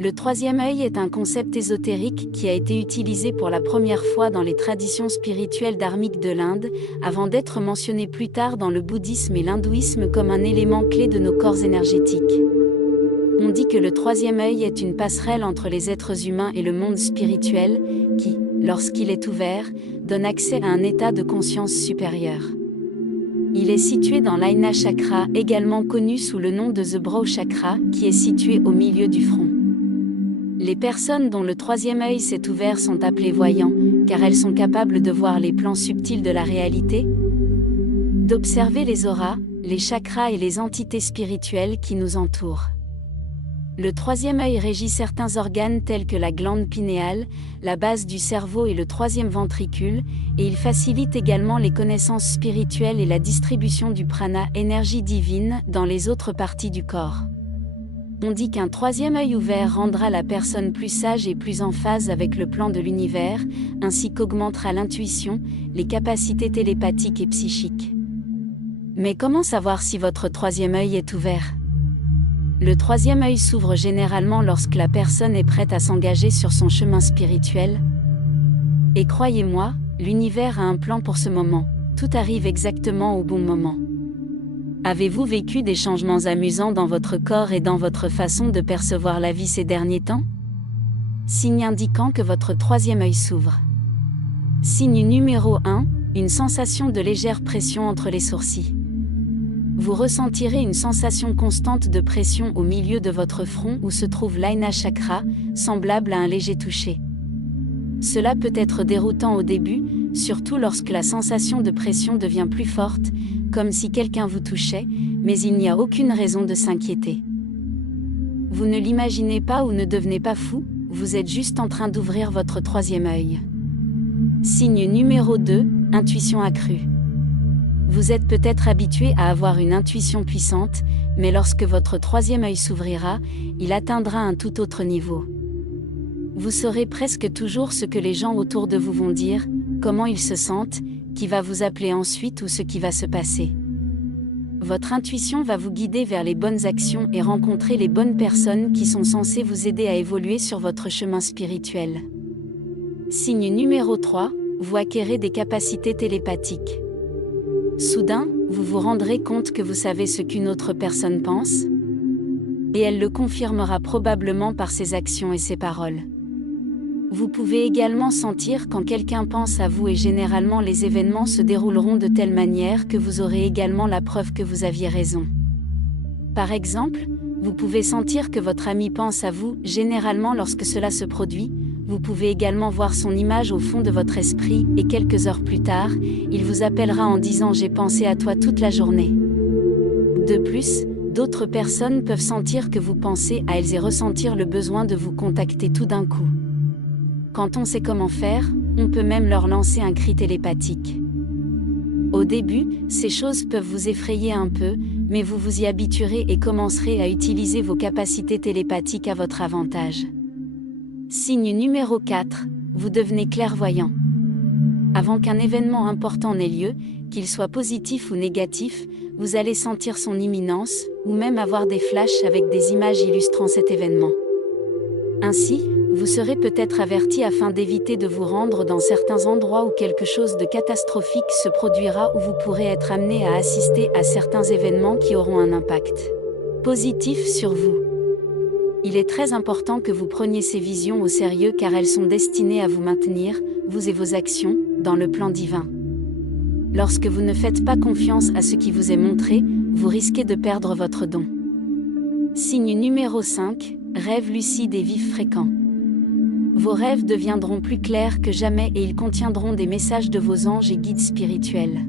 Le troisième œil est un concept ésotérique qui a été utilisé pour la première fois dans les traditions spirituelles dharmiques de l'Inde, avant d'être mentionné plus tard dans le bouddhisme et l'hindouisme comme un élément clé de nos corps énergétiques. On dit que le troisième œil est une passerelle entre les êtres humains et le monde spirituel, qui, lorsqu'il est ouvert, donne accès à un état de conscience supérieur. Il est situé dans l'Ajna Chakra, également connu sous le nom de The Brow Chakra, qui est situé au milieu du front. Les personnes dont le troisième œil s'est ouvert sont appelées voyants, car elles sont capables de voir les plans subtils de la réalité, d'observer les auras, les chakras et les entités spirituelles qui nous entourent. Le troisième œil régit certains organes tels que la glande pinéale, la base du cerveau et le troisième ventricule, et il facilite également les connaissances spirituelles et la distribution du prana, énergie divine, dans les autres parties du corps. On dit qu'un troisième œil ouvert rendra la personne plus sage et plus en phase avec le plan de l'univers, ainsi qu'augmentera l'intuition, les capacités télépathiques et psychiques. Mais comment savoir si votre troisième œil est ouvert ? Le troisième œil s'ouvre généralement lorsque la personne est prête à s'engager sur son chemin spirituel. Et croyez-moi, l'univers a un plan pour ce moment, tout arrive exactement au bon moment. Avez-vous vécu des changements amusants dans votre corps et dans votre façon de percevoir la vie ces derniers temps? Signe indiquant que votre troisième œil s'ouvre. Signe numéro 1, une sensation de légère pression entre les sourcils. Vous ressentirez une sensation constante de pression au milieu de votre front où se trouve l'Ajna Chakra, semblable à un léger toucher. Cela peut être déroutant au début, surtout lorsque la sensation de pression devient plus forte, comme si quelqu'un vous touchait, mais il n'y a aucune raison de s'inquiéter. Vous ne l'imaginez pas ou ne devenez pas fou, vous êtes juste en train d'ouvrir votre troisième œil. Signe numéro 2, intuition accrue. Vous êtes peut-être habitué à avoir une intuition puissante, mais lorsque votre troisième œil s'ouvrira, il atteindra un tout autre niveau. Vous saurez presque toujours ce que les gens autour de vous vont dire, comment ils se sentent, qui va vous appeler ensuite ou ce qui va se passer. Votre intuition va vous guider vers les bonnes actions et rencontrer les bonnes personnes qui sont censées vous aider à évoluer sur votre chemin spirituel. Signe numéro 3, vous acquérez des capacités télépathiques. Soudain, vous vous rendrez compte que vous savez ce qu'une autre personne pense, et elle le confirmera probablement par ses actions et ses paroles. Vous pouvez également sentir quand quelqu'un pense à vous et généralement les événements se dérouleront de telle manière que vous aurez également la preuve que vous aviez raison. Par exemple, vous pouvez sentir que votre ami pense à vous, généralement lorsque cela se produit. Vous pouvez également voir son image au fond de votre esprit, et quelques heures plus tard, il vous appellera en disant « J'ai pensé à toi toute la journée ». De plus, d'autres personnes peuvent sentir que vous pensez à elles et ressentir le besoin de vous contacter tout d'un coup. Quand on sait comment faire, on peut même leur lancer un cri télépathique. Au début, ces choses peuvent vous effrayer un peu, mais vous vous y habituerez et commencerez à utiliser vos capacités télépathiques à votre avantage. Signe numéro 4, vous devenez clairvoyant. Avant qu'un événement important n'ait lieu, qu'il soit positif ou négatif, vous allez sentir son imminence, ou même avoir des flashs avec des images illustrant cet événement. Ainsi, vous serez peut-être averti afin d'éviter de vous rendre dans certains endroits où quelque chose de catastrophique se produira ou vous pourrez être amené à assister à certains événements qui auront un impact positif sur vous. Il est très important que vous preniez ces visions au sérieux car elles sont destinées à vous maintenir, vous et vos actions, dans le plan divin. Lorsque vous ne faites pas confiance à ce qui vous est montré, vous risquez de perdre votre don. Signe numéro 5, rêves lucides et vifs fréquents. Vos rêves deviendront plus clairs que jamais et ils contiendront des messages de vos anges et guides spirituels.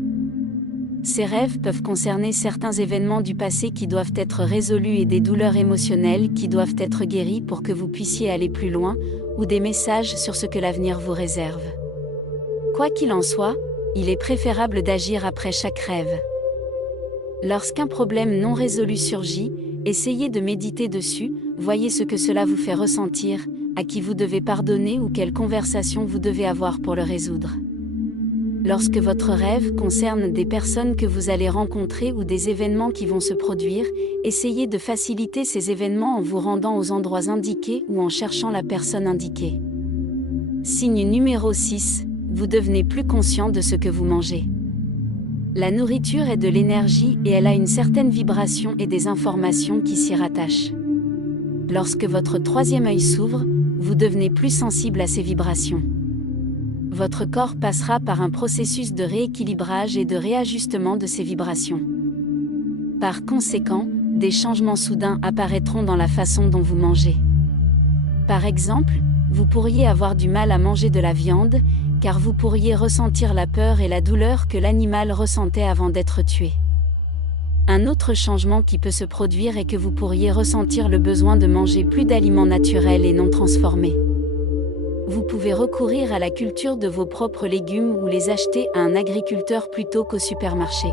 Ces rêves peuvent concerner certains événements du passé qui doivent être résolus et des douleurs émotionnelles qui doivent être guéries pour que vous puissiez aller plus loin, ou des messages sur ce que l'avenir vous réserve. Quoi qu'il en soit, il est préférable d'agir après chaque rêve. Lorsqu'un problème non résolu surgit, essayez de méditer dessus, voyez ce que cela vous fait ressentir, à qui vous devez pardonner ou quelle conversation vous devez avoir pour le résoudre. Lorsque votre rêve concerne des personnes que vous allez rencontrer ou des événements qui vont se produire, essayez de faciliter ces événements en vous rendant aux endroits indiqués ou en cherchant la personne indiquée. Signe numéro 6, vous devenez plus conscient de ce que vous mangez. La nourriture est de l'énergie et elle a une certaine vibration et des informations qui s'y rattachent. Lorsque votre troisième œil s'ouvre, vous devenez plus sensible à ces vibrations. Votre corps passera par un processus de rééquilibrage et de réajustement de ces vibrations. Par conséquent, des changements soudains apparaîtront dans la façon dont vous mangez. Par exemple, vous pourriez avoir du mal à manger de la viande, car vous pourriez ressentir la peur et la douleur que l'animal ressentait avant d'être tué. Un autre changement qui peut se produire est que vous pourriez ressentir le besoin de manger plus d'aliments naturels et non transformés. Vous pouvez recourir à la culture de vos propres légumes ou les acheter à un agriculteur plutôt qu'au supermarché.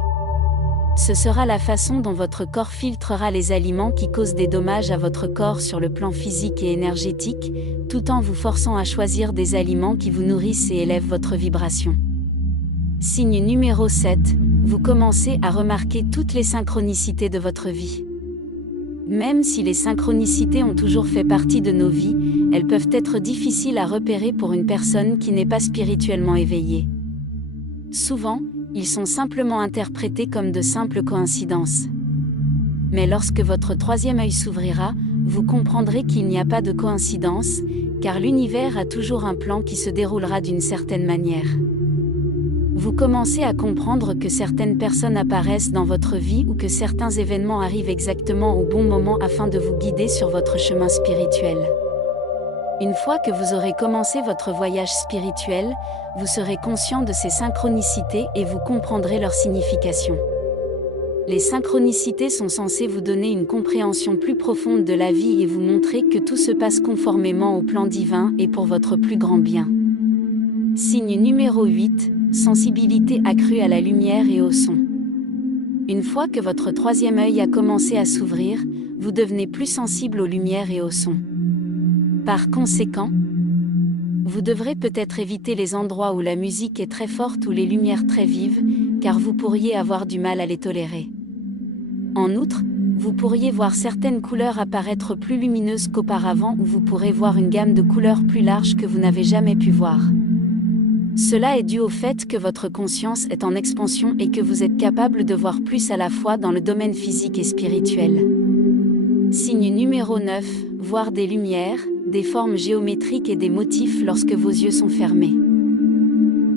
Ce sera la façon dont votre corps filtrera les aliments qui causent des dommages à votre corps sur le plan physique et énergétique, tout en vous forçant à choisir des aliments qui vous nourrissent et élèvent votre vibration. Signe numéro 7, vous commencez à remarquer toutes les synchronicités de votre vie. Même si les synchronicités ont toujours fait partie de nos vies, elles peuvent être difficiles à repérer pour une personne qui n'est pas spirituellement éveillée. Souvent, ils sont simplement interprétés comme de simples coïncidences. Mais lorsque votre troisième œil s'ouvrira, vous comprendrez qu'il n'y a pas de coïncidence, car l'univers a toujours un plan qui se déroulera d'une certaine manière. Vous commencez à comprendre que certaines personnes apparaissent dans votre vie ou que certains événements arrivent exactement au bon moment afin de vous guider sur votre chemin spirituel. Une fois que vous aurez commencé votre voyage spirituel, vous serez conscient de ces synchronicités et vous comprendrez leur signification. Les synchronicités sont censées vous donner une compréhension plus profonde de la vie et vous montrer que tout se passe conformément au plan divin et pour votre plus grand bien. Signe numéro 8, sensibilité accrue à la lumière et au son. Une fois que votre troisième œil a commencé à s'ouvrir, vous devenez plus sensible aux lumières et au son. Par conséquent, vous devrez peut-être éviter les endroits où la musique est très forte ou les lumières très vives, car vous pourriez avoir du mal à les tolérer. En outre, vous pourriez voir certaines couleurs apparaître plus lumineuses qu'auparavant ou vous pourrez voir une gamme de couleurs plus large que vous n'avez jamais pu voir. Cela est dû au fait que votre conscience est en expansion et que vous êtes capable de voir plus à la fois dans le domaine physique et spirituel. Signe numéro 9, voir des lumières, des formes géométriques et des motifs lorsque vos yeux sont fermés.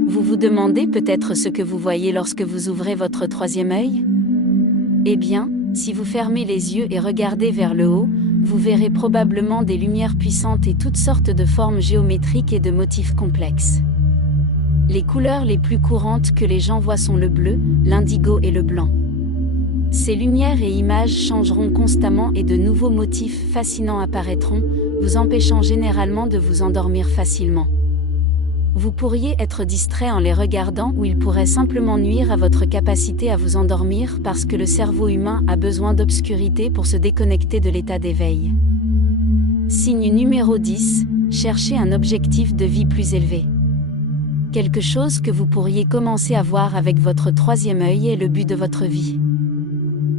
Vous vous demandez peut-être ce que vous voyez lorsque vous ouvrez votre troisième œil ? Eh bien, si vous fermez les yeux et regardez vers le haut, vous verrez probablement des lumières puissantes et toutes sortes de formes géométriques et de motifs complexes. Les couleurs les plus courantes que les gens voient sont le bleu, l'indigo et le blanc. Ces lumières et images changeront constamment et de nouveaux motifs fascinants apparaîtront, vous empêchant généralement de vous endormir facilement. Vous pourriez être distrait en les regardant ou ils pourraient simplement nuire à votre capacité à vous endormir parce que le cerveau humain a besoin d'obscurité pour se déconnecter de l'état d'éveil. Signe numéro 10, cherchez un objectif de vie plus élevé. Quelque chose que vous pourriez commencer à voir avec votre troisième œil est le but de votre vie.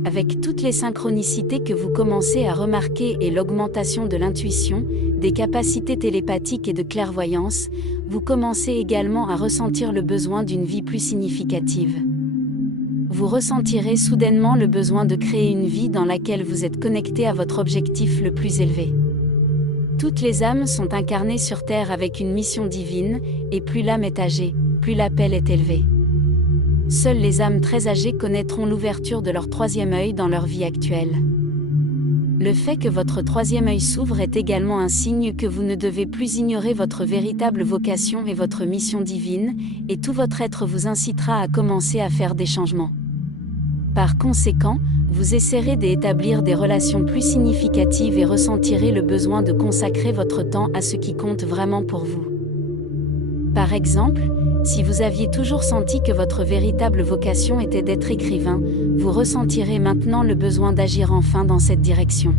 Avec toutes les synchronicités que vous commencez à remarquer et l'augmentation de l'intuition, des capacités télépathiques et de clairvoyance, vous commencez également à ressentir le besoin d'une vie plus significative. Vous ressentirez soudainement le besoin de créer une vie dans laquelle vous êtes connecté à votre objectif le plus élevé. Toutes les âmes sont incarnées sur Terre avec une mission divine, et plus l'âme est âgée, plus l'appel est élevé. Seules les âmes très âgées connaîtront l'ouverture de leur troisième œil dans leur vie actuelle. Le fait que votre troisième œil s'ouvre est également un signe que vous ne devez plus ignorer votre véritable vocation et votre mission divine, et tout votre être vous incitera à commencer à faire des changements. Par conséquent, vous essaierez d'établir des relations plus significatives et ressentirez le besoin de consacrer votre temps à ce qui compte vraiment pour vous. Par exemple, si vous aviez toujours senti que votre véritable vocation était d'être écrivain, vous ressentirez maintenant le besoin d'agir enfin dans cette direction.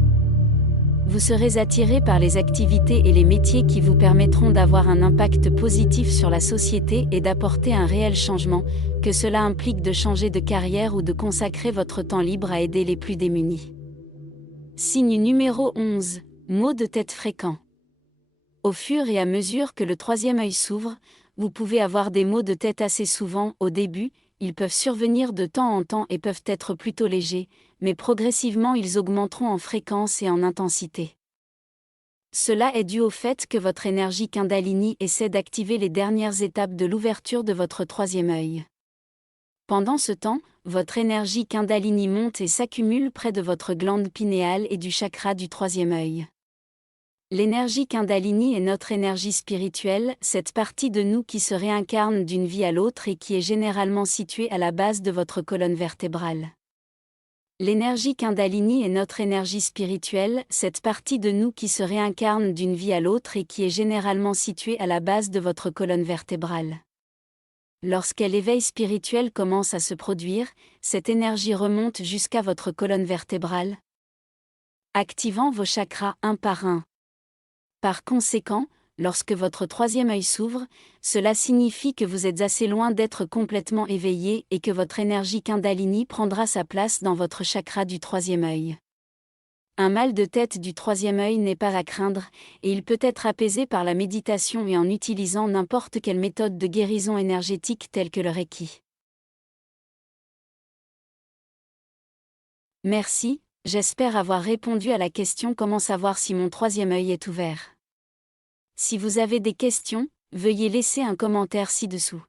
Vous serez attiré par les activités et les métiers qui vous permettront d'avoir un impact positif sur la société et d'apporter un réel changement, que cela implique de changer de carrière ou de consacrer votre temps libre à aider les plus démunis. Signe numéro 11. Maux de tête fréquents. Au fur et à mesure que le troisième œil s'ouvre, vous pouvez avoir des maux de tête assez souvent. Au début, ils peuvent survenir de temps en temps et peuvent être plutôt légers, mais progressivement ils augmenteront en fréquence et en intensité. Cela est dû au fait que votre énergie Kundalini essaie d'activer les dernières étapes de l'ouverture de votre troisième œil. Pendant ce temps, votre énergie Kundalini monte et s'accumule près de votre glande pinéale et du chakra du troisième œil. L'énergie Kundalini est notre énergie spirituelle, cette partie de nous qui se réincarne d'une vie à l'autre et qui est généralement située à la base de votre colonne vertébrale. L'énergie Kundalini est notre énergie spirituelle, cette partie de nous qui se réincarne d'une vie à l'autre et qui est généralement située à la base de votre colonne vertébrale. Lorsqu'un éveil spirituel commence à se produire, cette énergie remonte jusqu'à votre colonne vertébrale, activant vos chakras un par un. Par conséquent, lorsque votre troisième œil s'ouvre, cela signifie que vous êtes assez loin d'être complètement éveillé et que votre énergie Kundalini prendra sa place dans votre chakra du troisième œil. Un mal de tête du troisième œil n'est pas à craindre, et il peut être apaisé par la méditation et en utilisant n'importe quelle méthode de guérison énergétique telle que le Reiki. Merci, j'espère avoir répondu à la question comment savoir si mon troisième œil est ouvert. Si vous avez des questions, veuillez laisser un commentaire ci-dessous.